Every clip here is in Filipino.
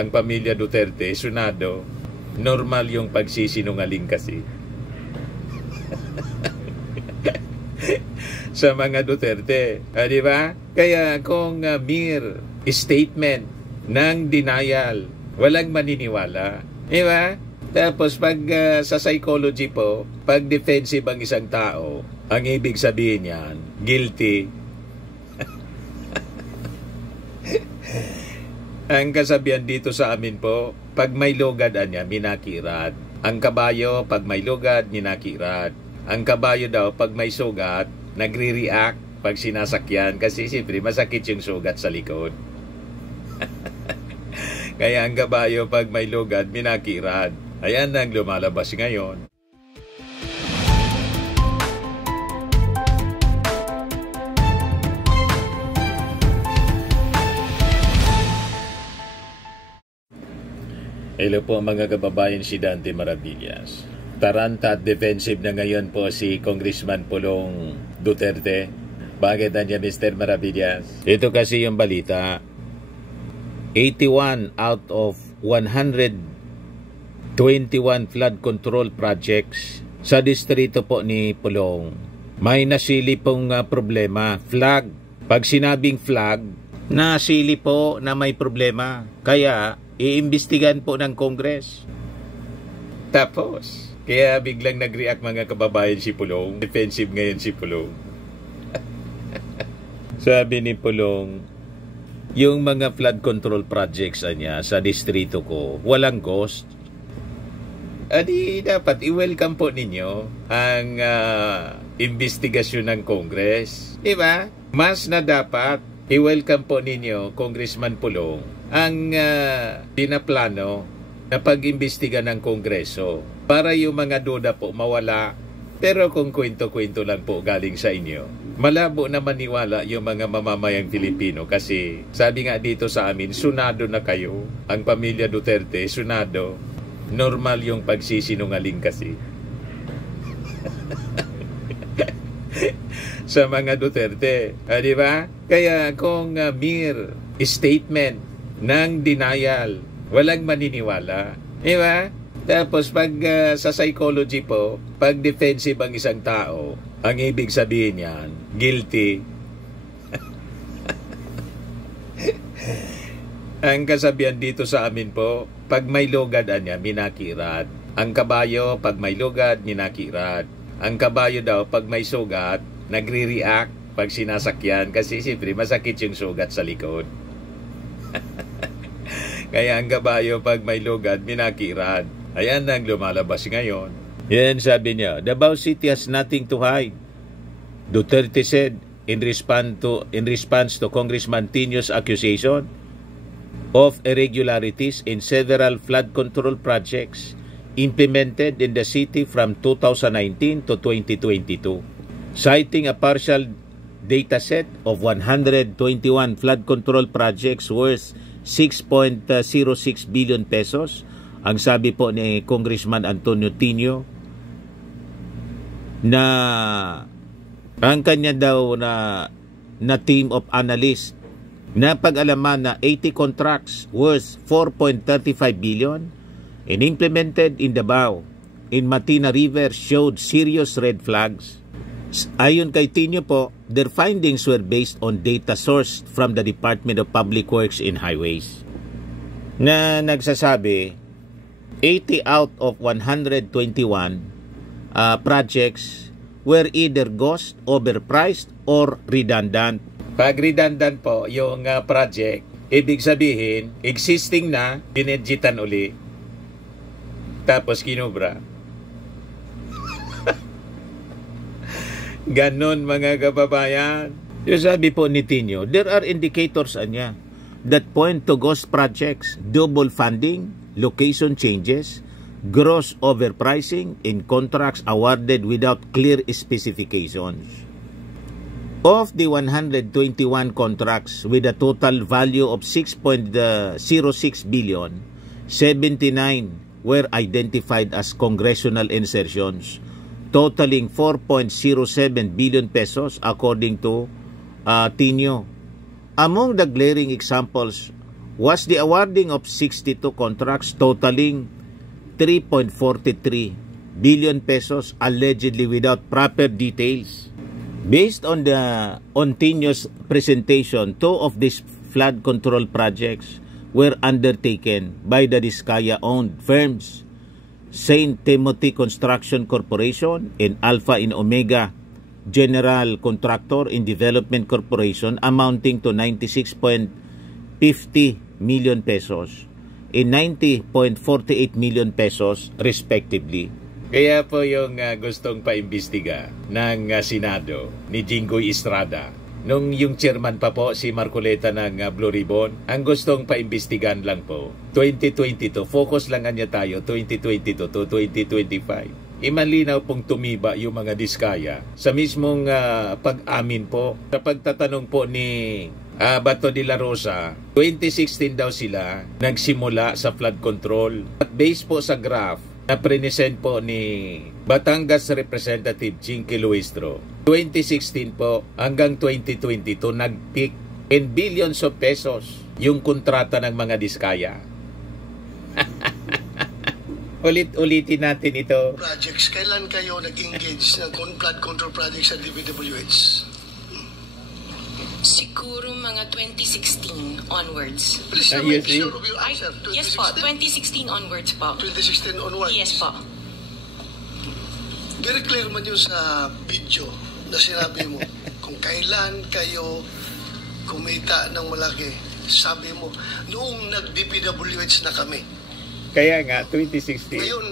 ang pamilya Duterte, Senado, normal yung pagsisinungaling kasi. Sa mga Duterte, di ba? Kaya kung mere statement ng denial, walang maniniwala, di ba? Tapos pag sa psychology po, pag defensive ang isang tao, ang ibig sabihin niyan, guilty. Ang kasabihan dito sa amin po, pag may lugad niya, minakirat. Ang kabayo, pag may lugad, minakirat. Ang kabayo daw, pag may sugat, nagre-react pag sinasakyan kasi siyempre masakit yung sugat sa likod. Kaya ang kabayo, pag may lugad, minakirat. Ayan ang lumalabas ngayon. Hello po mga kababayan, si Dante Maravillas. Taranta at defensive na ngayon po si Congressman Pulong Duterte. Bakit nandiyan Mr. Maravillas? Ito kasi yung balita. 81 out of 121 flood control projects sa distrito po ni Pulong. May nasili pong problema. Flag. Pag sinabing flag, nasili po na may problema. Kaya iimbestigan po ng Congress. Tapos, kaya biglang nag-react mga kababayan si Pulong. Defensive ngayon si Pulong. Sabi ni Pulong, yung mga flood control projects niya sa distrito ko, walang ghost. Adi, dapat i-welcome po ninyo ang investigasyon ng Congress. Diba? Mas na dapat i-welcome po ninyo, Congressman Pulong, ang pinaplano na pag-imbestiga ng Kongreso para yung mga duda po mawala. Pero kung kwento-kwento lang po galing sa inyo, malabo na maniwala yung mga mamamayang Pilipino kasi sabi nga dito sa amin, Senado na kayo, ang pamilya Duterte, Senado, normal yung pagsisinungaling kasi. Sa mga Duterte, di ba? Kaya kung mere statement ng denial, walang maniniwala, di ba? Tapos pag sa psychology po, pag defensive ang isang tao, ang ibig sabihin niyan, guilty. Ang kasabihan dito sa amin po, pag may lugad niya, minakirat. Ang kabayo, pag may lugad, minakirat. Ang kabayo daw, pag may sugat, nagre-react pag sinasakyan kasi siyempre masakit yung sugat sa likod. Kaya ang kabayo pag may lugad, minakirat. Ayan ang lumalabas ngayon. Yan sabi niya, Davao City has nothing to hide. Duterte said in response to Congressman Tinio's accusation of irregularities in several flood control projects implemented in the city from 2019 to 2022. Citing a partial dataset of 121 flood control projects worth 6.06 billion pesos, ang sabi po ni Congressman Antonio Tinio na ang kanya daw na team of analysts na pag-alaman na 80 contracts worth 4.35 billion and implemented in Davao in Matina River showed serious red flags. Ayon kay Tinio po, their findings were based on data sourced from the Department of Public Works and Highways na nagsasabi 80 out of 121 projects were either ghost, overpriced, or redundant. Pag redundant po yung project, ibig sabihin, existing na, dinedjitan uli, tapos kinubra. Ganon mga kababayan. Yung sabi po ni Tinio, there are indicators anya that point to ghost projects, double funding, location changes, gross overpricing in contracts awarded without clear specifications. Of the 121 contracts with a total value of 6.06 billion, 79 were identified as congressional insertions, totaling 4.07 billion pesos according to Tinio. Among the glaring examples was the awarding of 62 contracts totaling 3.43 billion pesos allegedly without proper details. Based on the continuous presentation, 2 of these flood control projects were undertaken by the Diskaya-owned firms, St. Timothy Construction Corporation and Alpha and Omega General Contractor and Development Corporation, amounting to 96.50 million pesos and 90.48 million pesos respectively. Kaya po yung gustong paimbestiga ng Senado ni Jinggoy Estrada, nung yung chairman pa po si Marcoleta ng Blue Ribbon, ang gustong paimbestigan lang po 2022, focus lang anya tayo 2022 to 2025. Imalinaw pong tumiba yung mga Diskaya sa mismong pag-amin po. Sa pagtatanong po ni Bato de la Rosa, 2016 daw sila nagsimula sa flood control. At based po sa graph na present po ni Batangas Representative Chinky Luistro, 2016 po hanggang 2022 nag-peak in billions of pesos yung kontrata ng mga Diskaya. Ulit-ulitin natin ito. Projects, kailan kayo nag-engage ng flood control projects sa DPWH? Siguro mga 2016 onwards. Please make sure of your answer. Yes po, 2016 onwards po. 2016 onwards? Yes po. Very clear man yun sa video na sinabi mo. Kung kailan kayo kumita ng malaki, sabi mo, noong nag-DPWH na kami. Kaya nga, 2016. Ngayon,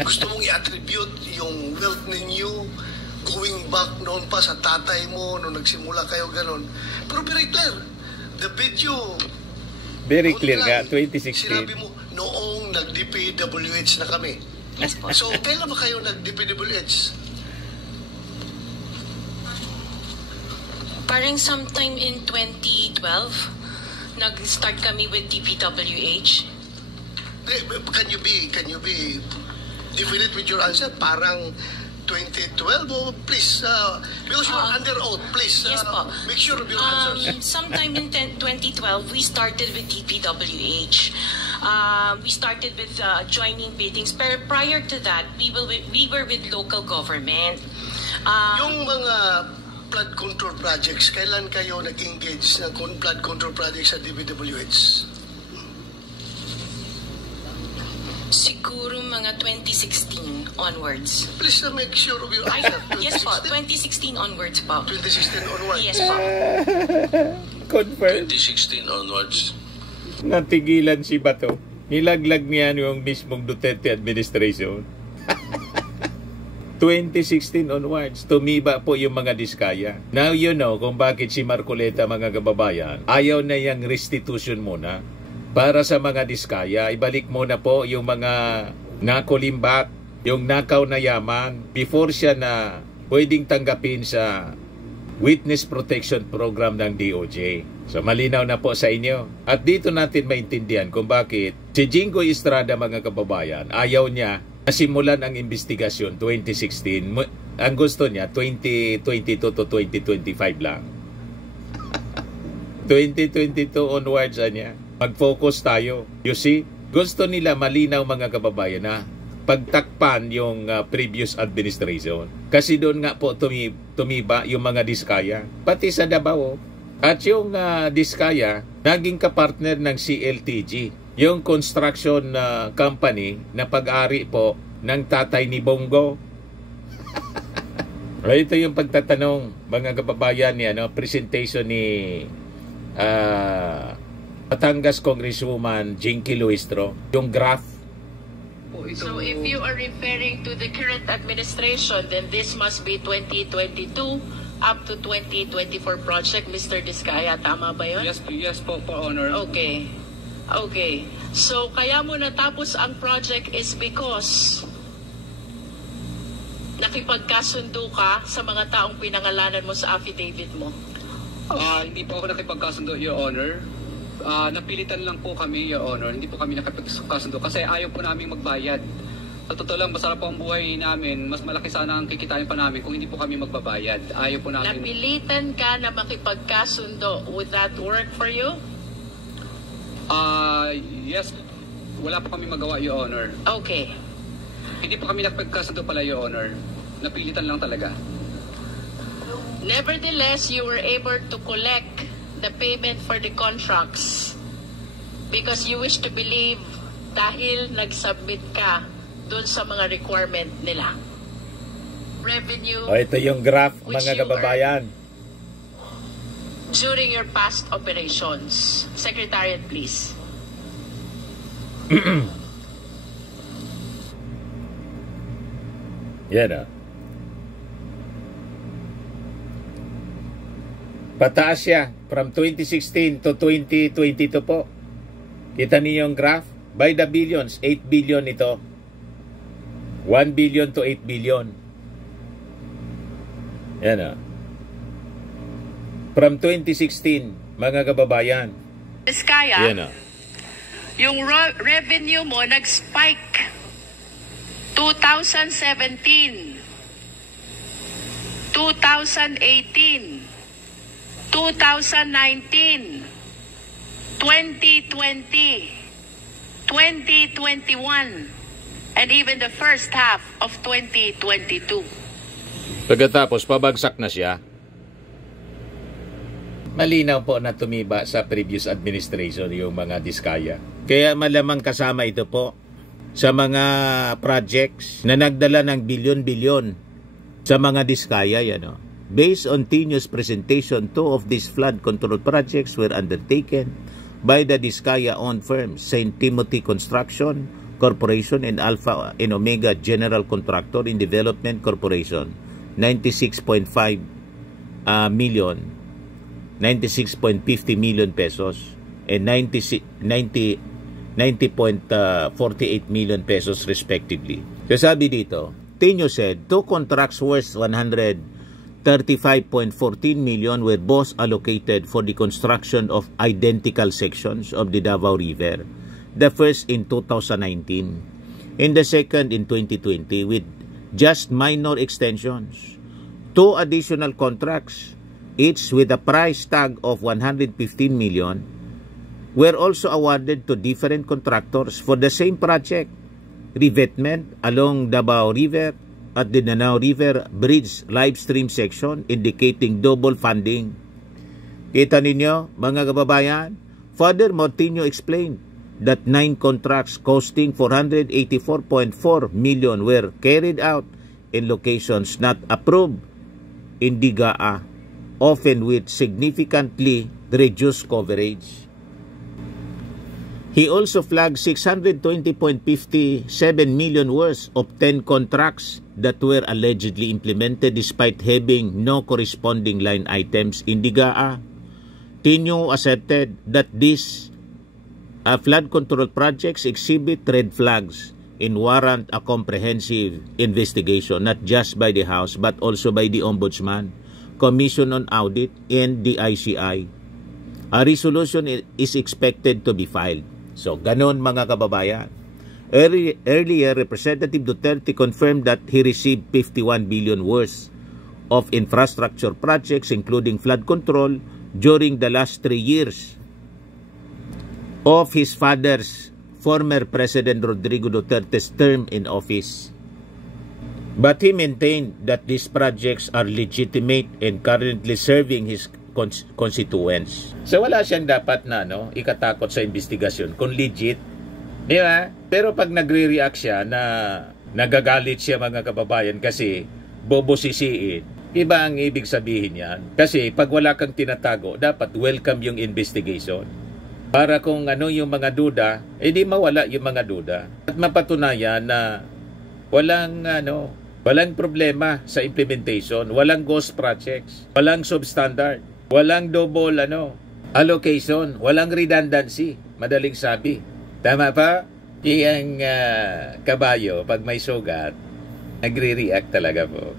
gusto mong i-attribute yung wealth ninyo going back noon pa sa tatay mo, nung nagsimula kayo ganon. Pero very clear. The video... Very clear nga, 2016. Sinabi mo, noong nag-DPWH na kami. Yes po. So, kailan ba kayo nag-DPWH? Parang sometime in 2012, nag-start kami with DPWH. Can you be definite with your answer? Parang 2012, oh, please, because you are under oath, please, yes po. make sure of your answers. Sometime in 2012, we started with DPWH. We started with joining biddings. Pero prior to that, we were with local government. Yung mga flood control projects, kailan kayo nag-engage ng flood control projects sa DPWH? Siguro mga 2016 onwards. Please make sure of your answer. Yes po, 2016 onwards po. 2016 onwards? Yes po. Confirm. 2016 onwards. Natigilan si Bato. Nilaglag niya yung mismong Duterte administration. 2016 onwards, tumiba po yung mga Diskaya. Now you know kung bakit si Marcoleta, mga kababayan, ayaw na yung restitution muna. Para sa mga Diskaya, ibalik muna po yung mga nakulimbak, yung nakaw na yaman, before siya na pwedeng tanggapin sa Witness Protection Program ng DOJ. So malinaw na po sa inyo. At dito natin maintindihan kung bakit si Jinggoy Estrada, mga kababayan, ayaw niya na simulan ang investigasyon 2016. Ang gusto niya 2022 to 2025 lang. 2022 onwards niya. Mag-focus tayo. You see, gusto nila malinaw, mga kababayan, na pagtakpan yung previous administration. Kasi doon nga po tumiba yung mga Diskaya. Pati sa Davao. At yung Diskaya, naging kapartner ng CLTG. Yung construction company na pag-ari po ng tatay ni Bongo. Ito yung pagtatanong, mga kababayan, niya, presentation ni Batangas Congresswoman Chinky Luistro, yung graph. So if you are referring to the current administration, then this must be 2022 up to 2024 project, Mr. Diskaya. Tama ba yun? Yes po, Honor. Okay. So kaya mo natapos ang project is because nakipagkasundo ka sa mga taong pinangalanan mo sa affidavit mo? Hindi po ako nakipagkasundo, Your Honor. Napilitan lang po kami, Your Honor. Hindi po kami nakipagkasundo kasi ayaw po namin magbayad. Sa totoo lang, masarap po ang buhay namin. Mas malaki sana ang kikitain pa namin kung hindi po kami magbabayad. Ayaw po namin. Napilitan ka na makipagkasundo. Would that work for you? Yes, wala pa kami magawa, Your Honor. Okay. Hindi pa kami nakapagkasundo pala, Your Honor. Napilitan lang talaga. Nevertheless, you were able to collect the payment for the contracts because you wish to believe dahil nag-submit ka dun sa mga requirement nila. Revenue. Ito yung graph, which mga you kababayan. during your past operations. Secretariat, please. Yan ah. Pataas siya from 2016 to 2022 po. Kita niyo yung graph? By the billions, 8 billion ito. 1 billion to 8 billion. Yan ah. From 2016, mga kababayan. Vizcaya, Yan ah. yung revenue mo nag-spike 2017, 2018, 2019, 2020, 2021, and even the first half of 2022. Pagkatapos, pabagsak na siya. Malinaw po na tumiba sa previous administration yung mga diskaya. Kaya malamang kasama ito po sa mga projects na nagdala ng bilyon-bilyon sa mga diskaya. Yan, based on Tinio's presentation, 2 of these flood control projects were undertaken by the Diskaya-owned firms, St. Timothy Construction Corporation and Alpha and Omega General Contractor in Development Corporation, 96.5 million, 96.50 million pesos, and 90.48 million pesos respectively. So sabi dito, Tinio said 2 contracts worth 135.14 million were both allocated for the construction of identical sections of the Davao River. The first in 2019 and the second in 2020 with just minor extensions. 2 additional contracts, each with a price tag of 115 million, were also awarded to different contractors for the same project, revetment along Davao River at the Danao River Bridge live stream section, indicating double funding. Kita ninyo, mga kababayan? Furthermore, Tinio explained that 9 contracts costing 484.4 million were carried out in locations not approved in DIGA, often with significantly reduced coverage. He also flagged 620.57 million worth of 10 contracts that were allegedly implemented despite having no corresponding line items in DIGA. Tinio asserted that these flood control projects exhibit red flags and warrant a comprehensive investigation not just by the House but also by the Ombudsman, Commission on Audit, and the ICI. A resolution is expected to be filed. So, ganon mga kababayan. Earlier, Representative Duterte confirmed that he received 51 billion worth of infrastructure projects including flood control during the last 3 years of his father's former President Rodrigo Duterte's term in office. But he maintained that these projects are legitimate and currently serving his constituents. So wala siyang dapat na ikatakot sa investigasyon kung legit. Di ba? Pero pag nagre-react siya na nagagalit siya mga kababayan kasi bobo sisiin, iba ang ibig sabihin yan. Kasi pag wala kang tinatago, dapat welcome yung investigation. Para kung yung mga duda, di mawala yung mga duda. At mapatunayan na walang problema sa implementation, walang ghost projects, walang substandard, walang double allocation, walang redundancy, madaling sabi. Tama pa? Yung kabayo, pag may sugat, nagre-react talaga po.